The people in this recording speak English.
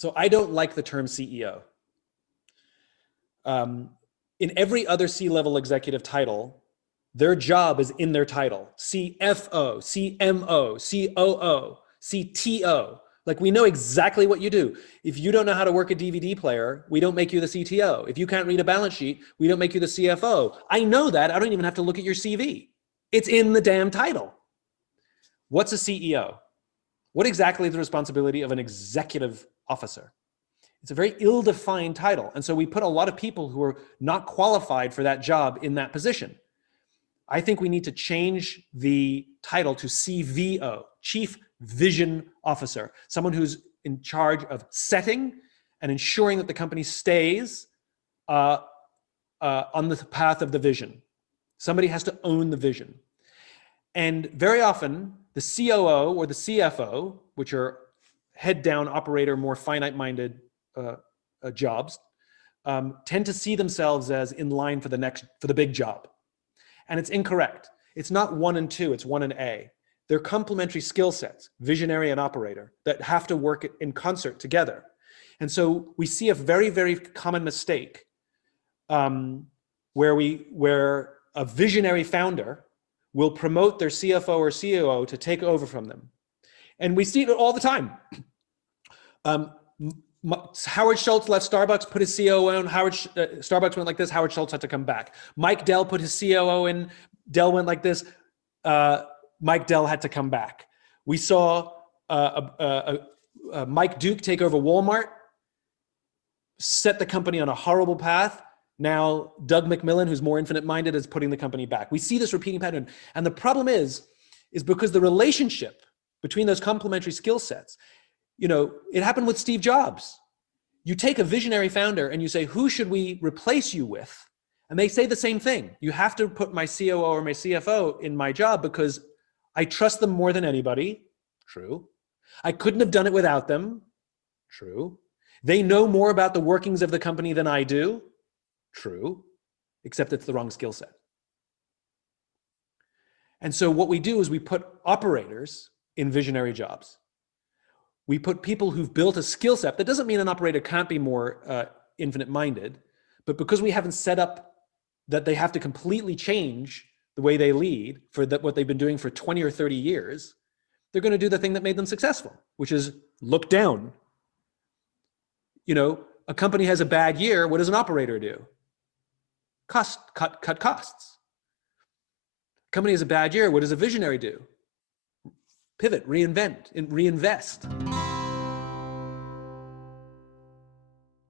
So I don't like the term CEO. In every other C-level executive title, their job is in their title. CFO, CMO, COO, CTO. Like, we know exactly what you do. If you don't know how to work a DVD player, we don't make you the CTO. If you can't read a balance sheet, we don't make you the CFO. I know that. I don't even have to look at your CV. It's in the damn title. What's a CEO? What exactly is the responsibility of an executive officer? It's a very ill-defined title. And so we put a lot of people who are not qualified for that job in that position. I think we need to change the title to CVO, Chief Vision Officer, someone who's in charge of setting and ensuring that the company stays on the path of the vision. Somebody has to own the vision. And very often, the COO or the CFO, which are head-down operator, more finite-minded jobs, tend to see themselves as in line for the big job. And it's incorrect. It's not 1 and 2, it's 1 and A. They're complementary skill sets, visionary and operator, that have to work in concert together. And so we see a very, very common mistake where a visionary founder will promote their CFO or COO to take over from them. And we see it all the time. Howard Schultz left Starbucks, put his COO in. Starbucks went like this. Howard Schultz had to come back. Mike Dell put his COO in. Dell went like this. Mike Dell had to come back. We saw Mike Duke take over Walmart, set the company on a horrible path. Now Doug McMillon, who's more infinite-minded, is putting the company back. We see this repeating pattern. And the problem is because the relationship between those complementary skill sets, it happened with Steve Jobs. You take a visionary founder and you say, who should we replace you with? And they say the same thing. You have to put my COO or my CFO in my job because I trust them more than anybody. True. I couldn't have done it without them. True. They know more about the workings of the company than I do. True. Except it's the wrong skill set. And so what we do is we put operators in visionary jobs. We put people who've built a skill set. That doesn't mean an operator can't be more infinite-minded, but because we haven't set up that they have to completely change the way they lead for what they've been doing for 20 or 30 years, they're going to do the thing that made them successful, which is look down. A company has a bad year. What does an operator do? Cut costs. Company has a bad year. What does a visionary do? Pivot, reinvent, and reinvest.